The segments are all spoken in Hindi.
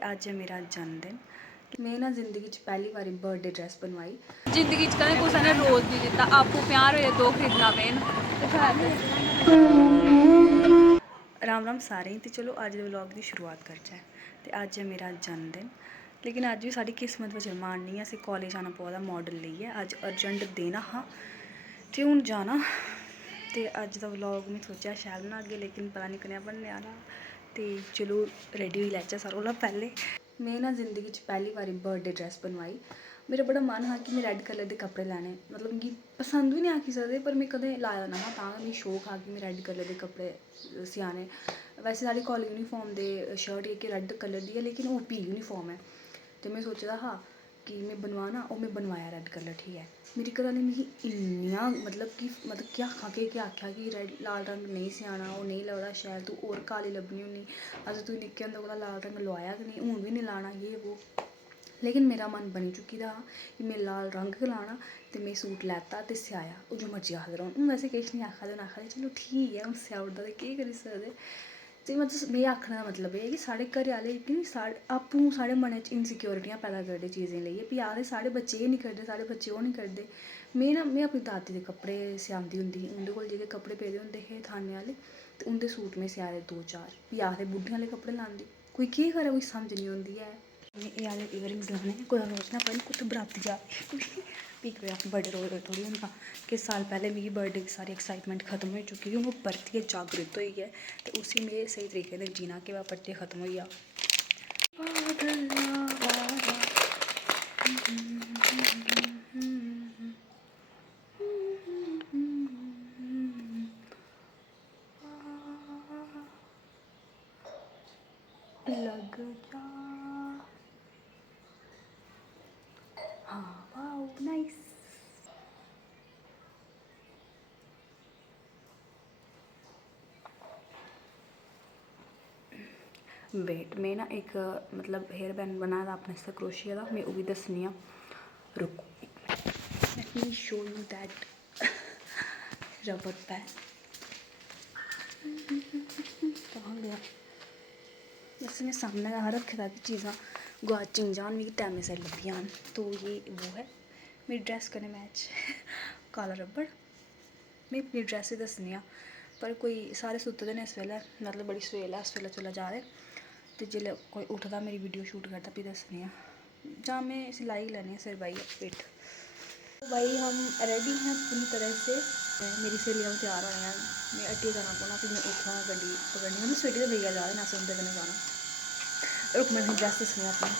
ਤੇ ਅੱਜ ਹੈ ਮੇਰਾ ਜਨਮ ਦਿਨ। मैं ना जिंदगी च पहली बारी बर्थडे ड्रेस बनवाई। जिंदगी च कदें कुसै ने रोज़ नहीं दिता, आपू 50 रुपये दो खरीदना पेन। राम राम सारें ते चलो अज दे व्लॉग की शुरुआत करचै। ते अज है मेरा जन्मदिन, लेकिन अज भी साड़ी किस्मत बिच मान नहीं है, असें कॉलेज आना पवा दा मॉडल लेइयै। अज अर्जेंट देना हा ते हून जाना। ते अज दा व्लॉग में सोचा शैल बनागे, लेकिन पता नहीं कनेहा बनने आह्ला। ते चलो रेडी होई लैचै सारें कोला पैह्ले। मैं ना जिंदगी च पहली बारी बर्थडे ड्रेस बनवाई। मेरा बड़ा मन हा कि मैं रैड कलर के कपड़े लैने, मतलब मिगी पसंद भी नहीं आखी सकदे, पर मैं कदें लाया ना हा, तां मिगी शौक हा कि मैं रैड कलर के कपड़े सियाने। वैसे साढ़ी कॉलेज यूनीफॉर्म दे शर्ट जेह्की रैड कलर दी है, लेकिन ओह् पी यूनीफॉर्म है। तो मैं सोचे दा हा कि मैं बनवाना, और मैं बनवाया रैड कलर, ठीक है। मेरी घरै आह्लें मिगी इन्नियां मतलब केह् आखां केह् आखेआ कि रैड लाल रंग नेईं सियाना, ओह् नेईं लगदा शैल, तूं होर काली लब्भनी होन्नी, अज्ज तूं निक्के होंदे कोला लाल रंग लोआया गै नेईं, हून बी नहीं लाना, ये वो। लेकिन मेरा मन बनी चुकी दा हा कि मैं लाल रंग गै लाना। ते मैं सूट लैता ते सियाया, ओह् जो मर्जी आखदे रौह्न। हून वैसे किश नहीं आखा दे, हून आखा दे चलो ठीक ऐ, हून सियाई ओड़दा ते केह् करी सकदे। ते मतलब मेरे आखने दा मतलब एह् है कि साढ़े घरै आह्ले कि आपूं साढ़े मनै च इनसिक्योरिटियां पैदा करदे चीज़ें लेइयै, फ्ही आखदे साढ़े बच्चे एह् नहीं करदे, साढ़े बच्चे ओह् नहीं करदे। मैं अपनी दादी दे कपड़े सियांदी होंदी ही, उं'दे कोल जेह्के कपड़े पेदे होंदे हे थाने आह्ले, ते उं'दे सूट में सियाए दे 2-4। फ्ही आखदे बुड्ढें आह्ले कपड़े लांदी, कोई केह् करै, कोई समझ नहीं औंदी ऐ। में एह् आह्ले ईयरिंग्स लाने, कुदै सोचना पता नहीं कुत्थै बराती जा फ्ही कोई बर्थडे रोज़ थोड़ी होंदा। किश साल पैह्ले मिगी बर्थडे दी सारी एक्साइटमेंट खत्म होई चुकी दी, हून ओह् परतियै जागृत होई ऐ, ते उसी में स्हेई तरीके कन्नै जीना कि वह परतियै खत्म होई जा। लग जा हाँ वाओ नाइस। वेट में ना एक मतलब हेयर बैंड बनाया था अपने आस्तै क्रोशिया दा, मैं ओह् बी दस्सनी आं, रुको let me show you that rubber band. कहाँ गया, बस मैं सामने यहाँ रखे दा कि चीज़ां गुआची निं जान, मिगी टैमे सिर लब्भी जान। तो ये वो है मेरी ड्रेस कन्नै मैच काला रबड़। मैं अपनी ड्रेस ही दस्सनी आं, पर कोई सारे सुत्ते दे न इस वेल्लै, मतलब बड़ी सवेल ऐ, इस वेल्लै चला जा दे। ते जेल्लै कोई उठदा मेरी वीडियो शूट करदा फ्ही दस्सनी आं, जां मैं इसी लाई लैन्नी आं सिर बाहियै वेट। भाई हम रेडी हैं पूरी तरह से, मेरी स्हेलियां भी तैयार होई हैं, मैं हट्टिया जाना पौना, फिर मैं उत्थुआं गड्डी पकड़नी, मतलब स्वीटी दे भैया जा दे न, असें उं'दे कन्नै जाना। रुक मैं ड्रेस दस्सनी आं अपनी।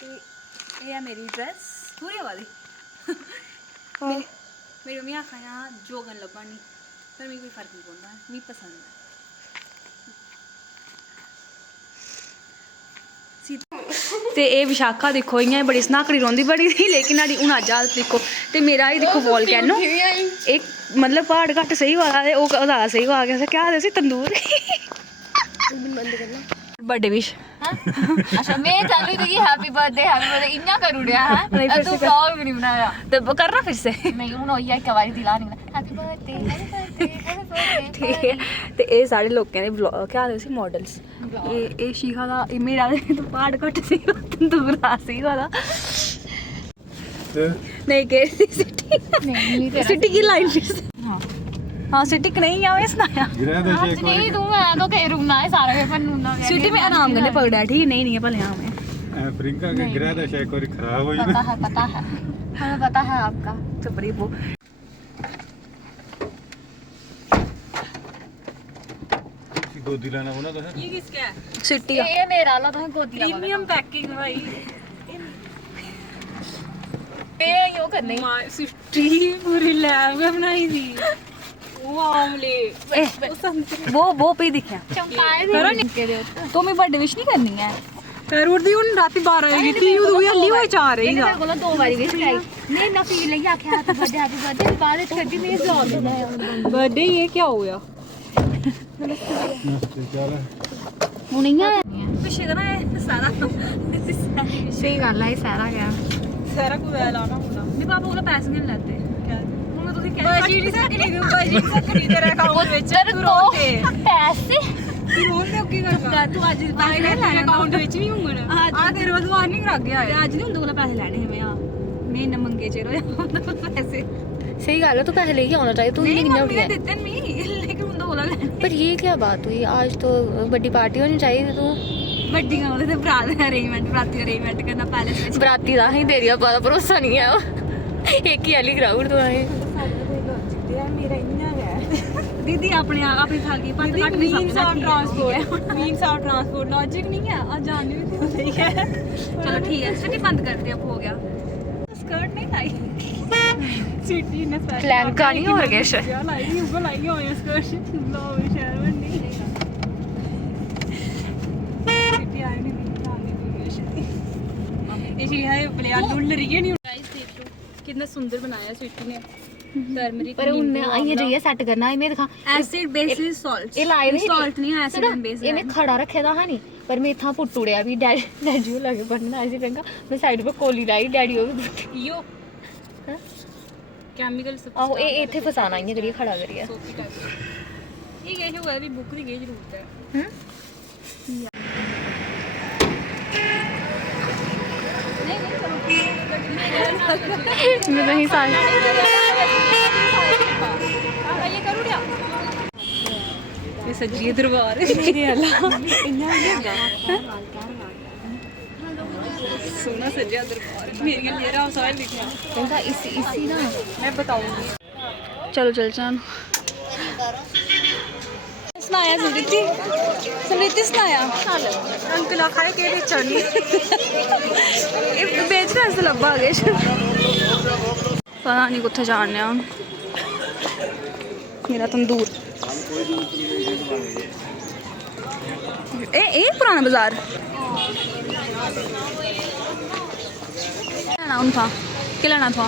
ते एह् ऐ मेरी ड्रेस, पूरी आवा दी मेरी मम्मी आखा दियां जोगन लब्भा नी, पर मिगी कोई फर्क नहीं पौंदा, मिगी पसंद है। ते एह् विशाखा दिक्खो इ'यां बड़ी सनाकड़ी रौंह्दी बड़ी थी, लेकिन न्हाड़ी हून अज्ज हालत दिक्खो। ते मेरा एह् दिक्खो वॉलकैनो, एक मतलब प्हाड़ घट्ट सेही होआ दा, ते ओह् ज़्यादा सेही होआ गया, क्या आखदे उसी तंदूर। बंद करना बर्थडे विश। अच्छा मैं चालू थी हैप्पी बर्थडे इन्ना कर उड़िया है, तू व्लॉग भी नहीं बनाया। तो करना फिर से नहीं हूं होई एक बारी दिला नहीं happy birthday happy birthday happy birthday. ठीक है, ते एह् साढ़े लोकें दे क्या आखदे उसी मॉडल्स। एह् शिखा दा, एह् मेरा तो प्हाड़ घट्ट सी तंदूर दा सी वाला नहीं के सिटी की लाइन फिर से। हाँ सिटी नहीं आ, मैं सनाया नहीं तू मैं तो कहीं रुकना है सारा पेपर नूना सिटी में आराम करने पकड़ा, ठीक नहीं है भले। हाँ मैं प्रियंका के गिरा था शायद कोई खराब हो पता है हमें पता है आपका तो बड़ी वो गोदी लाना होना तो है। ये किसका है? सिटी ये मेरा वाला तो गोदी वाला प्रीमियम पैकिंग भाई, ये यो करने सिटी पूरी लैब में बनाई थी। वो पे दिखा चमकाए भी तो मैं बर्थडे विश नहीं करनी है। करूर दी हुन राती 12 बजे की यू दूई हल्ली होई जा रही मेरे को दो बारी विश कराई मैं ना फील लगी आखे हैप्पी बर्थडे बाद में करती मैं व्लॉग बनाया बर्थडे ये क्या हो गया हूं नहीं आया पिछे का ना सारा सही गल है सारा गया सारा को वैल आना होना नहीं पापा कोल पैसे नहीं लेते ਹੁਣ ਤੁਸੀਂ बाजी नहीं सकनी तू बाजी नहीं सकनी तेरे अकाउंट ਵਿੱਚ तेरे तो पैसे ਰੋਣ ਦੇ ਕੀ ਕਰਦਾ ਤੂੰ ਅੱਜ ਪੈਸੇ ਨਹੀਂ ਲੈਣੇ ਅਕਾਊਂਟ ਵਿੱਚ ਨਹੀਂ ਹੋਣ ਆ ਤੇ ਰੋਜ਼ ਵਾਰਨਿੰਗ ਲੱਗ ਗਿਆ ਤੇ ਅੱਜ ਨਹੀਂ ਹੁੰਦੇ ਕੋਲ ਪੈਸੇ ਲੈਣੇ ਮੈਂ ਆ ਮੈਂ ਨਾ ਮੰਗੇ ਚਿਰ ਹੋਇਆ ਪੈਸੇ सही गल है, तो पैसे लेके आना चाहिए। तू नहीं कितने उठी है? ਦਿੱਤੇ ਨਹੀਂ ਲੇਕਿਨ ਹੁੰਦਾ ਕੋਲ ਲੈਣੇ पर ये क्या बात हुई? आज तो बड़ी पार्टी होनी चाहिए। तू ਵੱਡੀਆਂ ਉਹਦੇ ਤੇ ਭਰਾ ਦੇ ਅਰੇਂਜਮੈਂਟ ਬਰਾਤੀ ਅਰੇਂਜਮੈਂਟ ਕਰਨਾ ਪੈਲੇਸ ਵਿੱਚ बराती दा ही तेरी बात भरोसा नहीं है। एक ही वाली ग्राउंड तो है। ਮੇਰਾ ਇੰਨਾ ਹੈ ਦੀਦੀ ਆਪਣੇ ਆਪਣੀ ਥਾਲ ਕੀ ਪੱਟ ਕੱਟ ਨਹੀਂ ਮੀਨਸ ਆਫ ਸਕਦਾ transport means of transport logic ਨਹੀਂ ਹੈ ਆ ਜਾਣਨੀ ਵੀ ਤੂੰ ਸਹੀ ਹੈ ਚਲੋ ਠੀਕ ਹੈ ਸਿਟੀ ਬੰਦ ਕਰ ਦੇ ਅਬ ਹੋ ਗਿਆ ਸਕਰਟ ਨਹੀਂ ਲਾਈ ਸਿਟੀ ਨੇ ਸਪੈਸ਼ਲ Plan का नहीं हो गया शायद। ਯਾਰ ਲਾਈ ਨਹੀਂ ਉੱਪਰ ਲਾਈ ਹੋਈ ਸਕਰਟ ਲੋ ਵੀ ਸ਼ਹਿਰ ਵੰਡੀ ਸਿਟੀ ਆਈ ਨਹੀਂ ਆਉਂਦੀ ਵੀ ਸ਼ਿਟੀ ਇਹ ਜੀ ਹੈ ਪਲਿਆ ਲੁੱਲ ਰਹੀ ਹੈ ਨਹੀਂ गाइस देख लो कितना सुंदर बनाया सिटी ने टर्मरिक पर उनने ये जो ये सेट करना है मैं दिखा ਐਸਿਡ ਬੇਸਿਸ ਸਾਲਟ ये लाए नहीं ਸਾਲਟ ਨਹੀਂ ਐਸਿਡ ਐਂਡ ਬੇਸ ये मैं खड़ा रखे दा है नहीं, पर मैं इतना पुट उड़िया भी डैडी लगे पढ़ना ऐसे रंगा मैं साइड पे कोली लाई डैडी वो भी यो हाँ? केमिकल आहो ये इथे फसाना ही करिए खड़ा करिए। सोफी टाइप ये कह होगा भी बुक दी गई जरूरत है हम्म मैं नहीं साल ये सजी दरबार मेरे अल्लाह इन्ना लगा सोना सजिया दरबार मेरी लेरा सारे लिखा कहता इसी ना मैं बताऊंगी ਚਲੋ ਚੱਲ ਜਾਣ ਸੁਣਾਇਆ ਸਮ੍ਰਿਤੀ ਸੁਣਾਇਆ अंकल खाए के बेचनी ਇਹ ਵੇਚ ਰਿਹਾ ਸੀ ਲੱਭਾ ਗਏ ਪਤਾ ਨਹੀਂ ਕਿੱਥੇ ਜਾਣਦੇ ਆ ਮੇਰਾ ਤੰਦੂਰ ਇਹ ਪੁਰਾਣਾ ਬਾਜ਼ਾਰ ਲੈਣਾ ਹੁਣ ਥਾ ਕੀ ਲੈਣਾ ਥਾ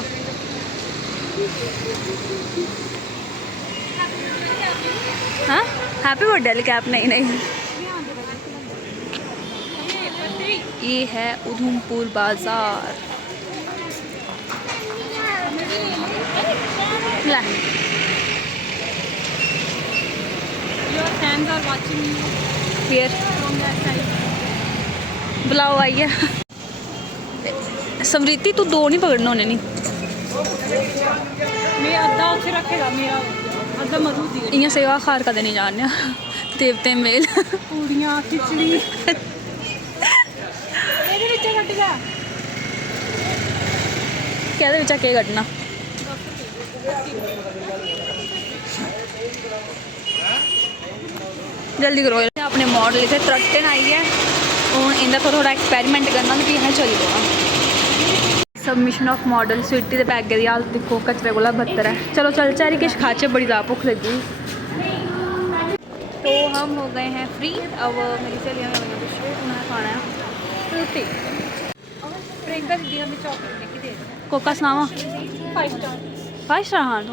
हाँ हैप्पी बर्थडे वाली कैप नहीं नहीं ये है उधमपुर बाजार ला your fans are watching you फिर फ्रॉम दैट साइड बुलाओ आइए समृति तू दो नहीं पकड़ना होने नहीं मैं अद्धा उसे रखेगा मेरा अद्धा मधु दी इयां सेवा खार कदे नहीं जानने देवते मेल पूड़ियां खिचड़ी ਇਹਦੇ ਵਿੱਚ ਕੱਟ ਗਿਆ कहदे विचा केक कड्डना जल्दी करो अपने मॉडल इतने त्रट्टन आई है हूँ इनका थोड़ा एक्सपेरिमेंट करना भी असें चली पौना सबमिशन ऑफ मॉडल स्वीटी के पैगे की हालत देखो कचरे को बदतर है चलो चल चारी किश खाचे बड़ी ज़्यादा भुख लगी तो हम हो गए हैं फ्री अब मेरी सहेलियाँ में कुछ उन्होंने खाना है रोटी प्रियंका दीदी हमें चॉकलेट लेके दे रही कोका सुनावा 5 स्टार 5 स्टार हाँ तो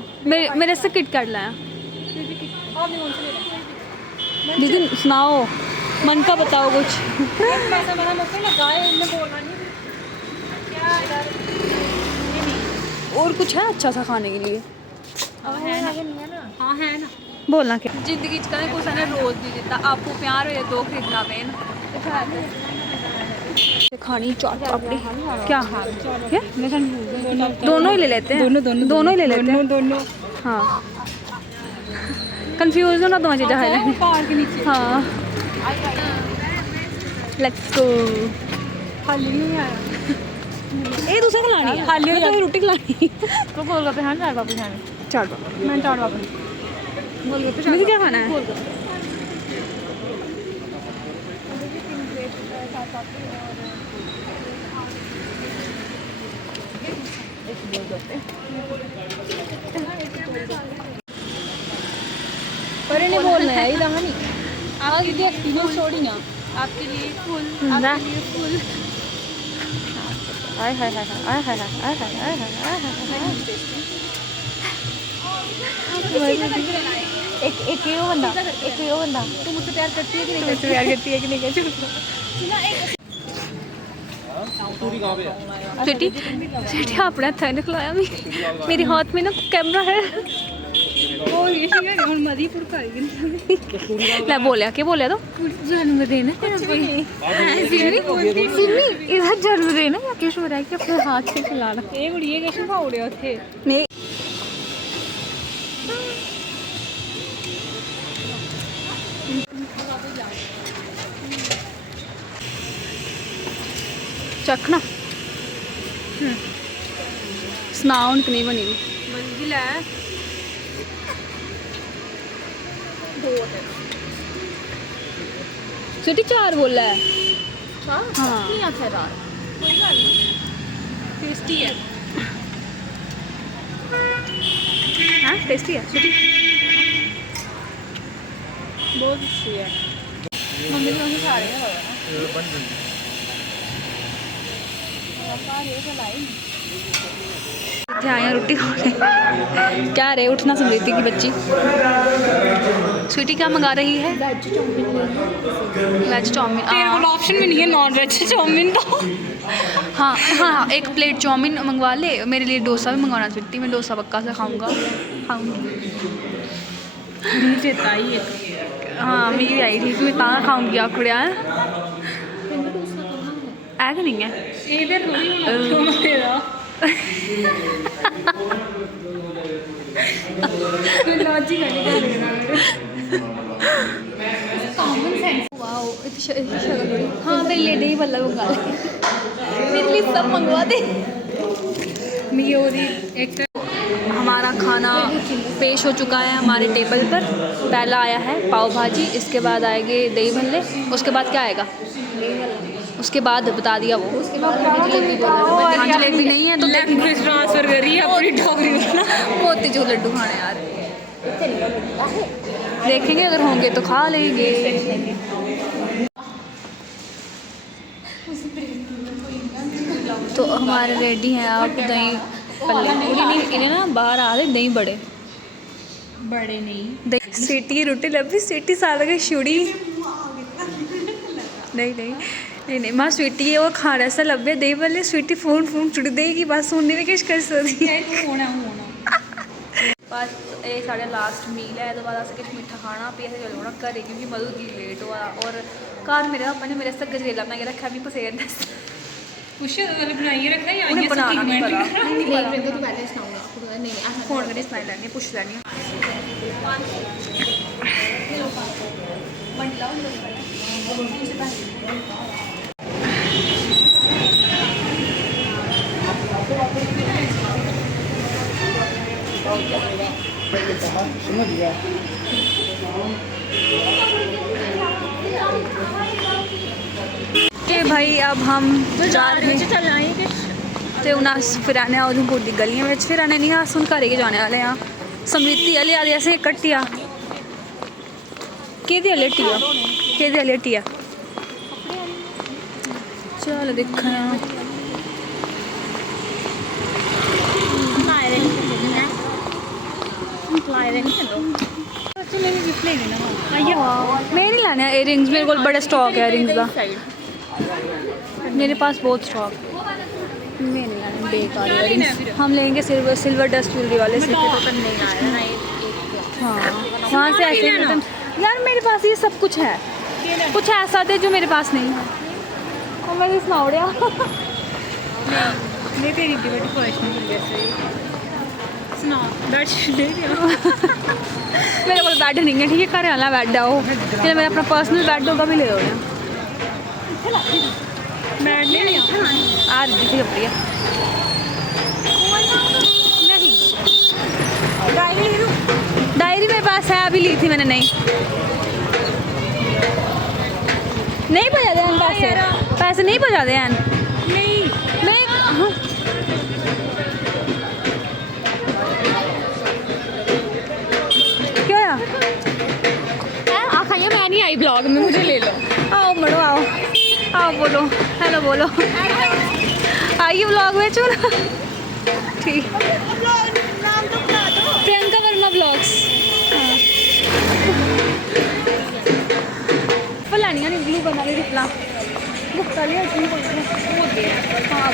मेरे से किट कैट लाया आपने कौन से ले रहा दीदी सुनाओ मन का बताओ कुछ पैसा मेरा मुझे लगा है मैं बोलना नहीं क्या यार और कुछ है अच्छा सा खाने के लिए अब है ना हाँ है ना बोलना क्या ਜ਼ਿੰਦਗੀ ਚ ਕਦੇ ਕਿਸੇ ਨੇ ਰੋਜ਼ ਨਹੀਂ ਦਿੱਤਾ ਆਪੂ 50 ਰੁਪਏ ਦੋ ਖਰੀਦਣਾ ਪੈਣ खानी चाट पापड़ी क्या दोनों ही ले लेते हैं दोनों ही ले लेते हैं दोनों हाँ कंफ्यूज हो ना दोनों चीज़ें खाई लेंगे कार के नीचे हाँ लेट्स गो खाली नहीं आया ये दूसरा खिलानी है खाली हो मैं तो रोटी खिलानी तो गोलगप्पे खाने चाट पापड़ी खाने चाट पापड़ी मैं चाट वापस मुझे क्या खाना है पर इन्हें बोलना है इधर नहीं आपके लिए एक्सपीरियंस छोड़ी ना आपके लिए फुल ना आपके लिए फुल आय हाय हाय आय हाय हाय आय हाय आय हाय आय हाय एक यो बंदा तुम मुझसे प्यार करती है कि नहीं मुझसे प्यार करती है कि नहीं कहती स्वीटी स्वीटी अपने हथ ने खिलाया मेरे हाथ में ना कैमरा है ਉਹ ਇਹ ਸੀਗਾ ਹੁਣ ਮਦੀ ਭੁੜਕਾਈ ਗਈ ਲੈ ਬੋਲਿਆ ਕੀ ਬੋਲਿਆ ਤੂੰ? जन्मदिन है तेरा कोई सिमी इधर जन्मदिन है या कुछ हो रहा है कि अपने हाथ से खिला रहा ਇਹ ਕੁੜੀ ਇਹ ਕਿਸ਼ਨ ਪਾਉੜਿਆ ਉੱਥੇ ਨਹੀਂ ਚੱਖਣਾ ਸੁਣਾ ਹੁਣ ਕਿ ਨਹੀਂ ਬਣੀ ਵੀ ਮੰਦੀ ਲੈ ਸਿਟੀ 4 ਬੋਲਾ ਹੈ हाँ नहीं आता यार ਟੇਸਟੀ ਹੈ ਹਾਂ ਟੇਸਟੀ ਹੈ ਸਿਟੀ ਬਹੁਤ ਅੱਛੀ ਹੈ ਮੰਮੀ ਨੂੰ ਅਸੀਂ ਖਾ ਰਹੇ ਹਾਂ ਇੱਥੇ ਆਏ ਹਾਂ रोटी खाने क्या रहे उठना समृद्धि की बच्ची स्वीटी क्या मंगा रही है वेज चाउमीन वेज चाउमीन ਤੇਰੇ ਕੋਲ ਆਪਸ਼ਨ ਵੀ ਨਹੀਂ ਹੈ ਨॉन वेज ਚਾਉਮੀਨ ਦਾ हाँ हाँ एक प्लेट चाउमीन मंगवा ले मेरे लिए डोसा भी मंगवाना स्वीटी मैं डोसा पक्का से खाऊंगा ਨਹੀਂ ਚੇਤਾ ਹੀ ਹੈ हाँ मेरी भी आई थी मैं तां खाऊंगी आखड़िया है तो नहीं है ਇਹਦੇ ਥੋੜੀ ਹੁਣ ਤੇਰਾ ਲੌਜੀ ਕੱਢ ਕੇ ਦੇਣਾ कॉमन सेंस वाओ इतनी शक्ल बड़ी हाँ मेरे लिए दही भल्ला मंगा ले मेरे लिए सब मंगवा दे ਮਿਓਰੀ ਇੱਕ हमारा खाना पेश हो चुका है हमारे टेबल पर पहला आया है पाव भाजी इसके बाद आएंगे दही भल्ले उसके बाद क्या आएगा उसके बाद बता दिया वो उसके बाद जलेबी बोला हाँ जलेबी नहीं है तो ਲੈਂਗੁਏਜ ट्रांसफर कर रही है अपनी डोगरी वाला मोती जो लड्डू खाने यार देखेंगे अगर होंगे तो खा लेंगे तो हमारे रेडी हैं आप दही पल्ले इन्हें ना बाहर आ रहे दही बड़े बड़े नहीं दही सीटी रोटी लभी सीटी सारा के छुड़ी नहीं नहीं नहीं नहीं मां स्वीटी है वो खाना सा लभे दही वाले स्वीटी फोन फोन छुड़ी देगी बस सुनने में किश कर सकती है तू होना बस ये साढ़ा लास्ट मील है तो बाद अस किश मिठा खाना भी असें चलो ना घरे क्योंकि मधु दी लेट हुआ और घर मेरे पापा ने मेरे आस्तै गजरेला बनाइयै रक्खेआ मी पसंद है कुछ बनाइए रखा या उन्हें बनाना नहीं पता नहीं प्रियंका तू पहले सुनाऊंगा आपको पता नहीं नहीं ऐसा फोन करियै सनाई लैनी पुछ लैनी के भाई अब हम जा रहे हैं ते हूँ अस फिर आने उधमपुर दी गलियां में फिर आने नहीं अस हूँ घरे गै जाने वाले हाँ समृति आह्ले आदे असें कट्टिया केह्दे आह्ले हट्टिया केह्दे आह्ले हट्टिया चल दिक्खने आं मैं नहीं लाने इयरिंग्स मेरे को बड़ा स्टॉक है इयरिंग्स का मेरे पास बहुत स्टॉक मैं नहीं लाने बेकार इयरिंग्स हम लेंगे सिल्वर डस्ट ज्वेलरी वाले से हाँ वहाँ से ऐसे यार मेरे पास ये सब कुछ है कुछ ऐसा थे जो मेरे पास नहीं है और मैं सुना उड़िया मैं तेरी डिबेट क्वेश्चन जैसे सुना बैठ दे मेरे को बैड नहीं है ठीक है घर वाला बैड है वो जो मेरा अपना पर्सनल बैड होगा भी ले लो बैठ ले लिया आ रही थी अपनी नहीं डायरी मेरे पास है अभी ली थी मैंने नहीं बजा दे पैसे पैसे नहीं बजा दे नहीं हाँ। क्या आखा मैं नहीं आई ब्लॉग में मुझे ले लो आओ मड़ो आओ बोलो हेलो बोलो आइए ब्लॉग में चलो ठीक प्रियंका वर्मा ब्लॉग्स फलानी नहीं ब्लू बना रही दिखला भुक्ता लिया हाँ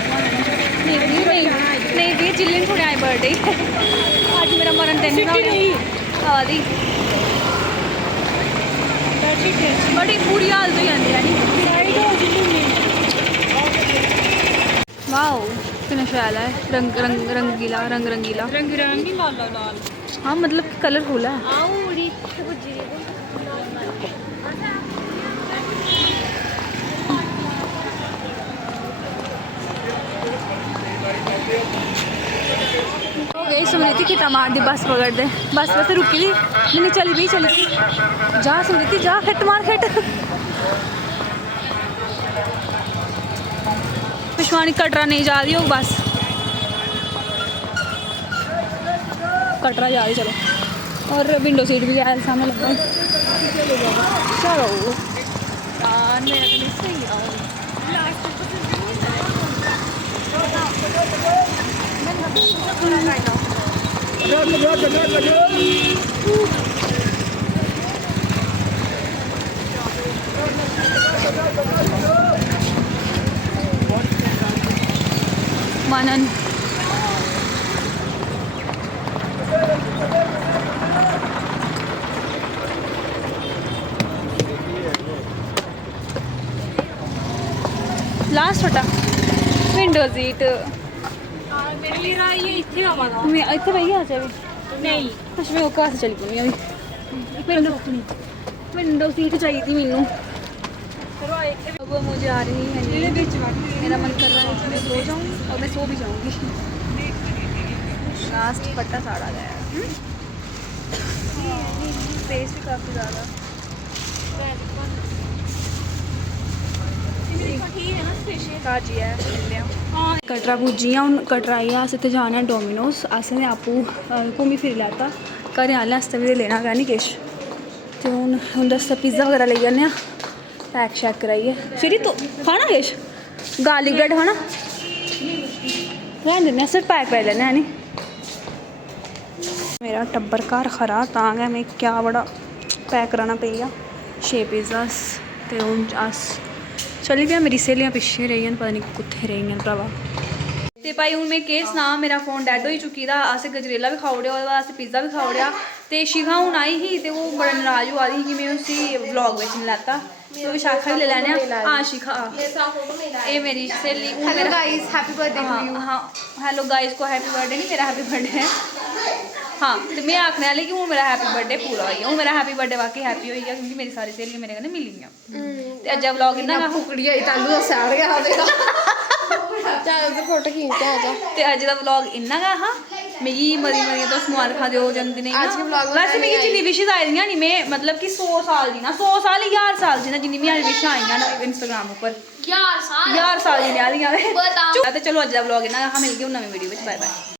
नहीं दी चिल्ली थोड़े आए बर्थडे आज मेरा मरण दिन हवा दी बड़ी बुरी हालत हो जाती है नी वाओ कितना शैल है रंग रंगीला रंग रंगी लाल लाल हाँ मतलब कलरफुल है हो गई सुमृति की टमाटर दी बस पकड़ दे बस रुकी नहीं चली गई जा सुमृति जा हिट मार हिट पिछवानी कटरा नहीं जा रही हो बस कटरा जा रही चलो और विंडो सीट भी है सामने लगा चलो यार मेरा तो नहीं सही मनन लास्ट हटा विंडो सीट मेरे लिए रहा ये इतने आवा मैं इतने भाई आ जाए नहीं कुछ मैं ओके वास्ते चली पौनी अभी विंडो सीट चाहिए थी मैनू अब मुझे आ रही है नींद मेरा मन कर रहा है कि मैं सो जाऊँ और मैं सो भी जाऊँगी लास्ट पट्टा साड़ा गया स्पेस भी काफ़ी ज़्यादा कटरा पुज्जी हूँ कटरा आई अस इत्थै जाना डोमिनोज असें आपूं घूमी फिरी लैता घरै आह्लें आस्तै बी लेना गै नी किश ते हून उं'दे आस्तै पिज्जा बगैरा लेई जन्ने आं पैक शैक कराइयै फिरी तू खाना किश गार्लिक ब्रेड खाना रहन दिन्ने आं सिर्फ पैक कराई लैन्ने आं नी मेरा टब्बर घर खरा तां गै में क्या बड़ा पैक कराना पेई गेआ 6 पिज्जास ते हून अस चली पे मेरी स्हेलियां पिच्छे रेही पता नहीं कुत्थे रेही भरावा ते भाई हूँ मैं केह् सनां मेरा फोन डैड हो चुकी दा असें गजरेला भी खाई ओड़ेआ ओह्दे बाद असें पिज्जा भी खाई ओड़ेआ ते शिखा हूँ आई ही ते ओह् बड़ा नराज होआ दी ही कि मैं उसी व्लॉग बिच नहीं लैता तो विशाखा भी ले लैने हाँ शिखा ये मेरी स्हेली hello guys happy birthday to you हाँ हेलो गाइस को हैप्पी बर्थडे नहीं मेरा हैप्पी बर्थडे है हाँ तो मैं आखने वाली कि हूँ मेरा हैप्पी बर्थडे पूरा हो गया हूँ मेरा हैप्पी बर्थडे वाकई हैप्पी हो गया क्योंकि मेरी सारी स्हेलियां मेरे कन्नै मिली गईयां ते अज्ज व्लॉग इन्ना फुकड़ी आई तालू दा सैड गया फोटो खींच आजा ते अज्ज दा व्लॉग इन्ना गै हा मिगी मती तुस मुबारखां दिओ जन्मदिनै वैसे मिगी जिन्नी विशेस आई दियां नी मैं मतलब कि 100 साल दी ना 100 साल 1000 साल दी ना जिन्नी मिगी विशां आइयां ना इंस्टाग्राम उप्पर 1000 साल दी आ दियां ते चलो अज्ज दा व्लॉग इन्ना गै हा मिलगे हून नमीं वीडियो बिच बाय बाय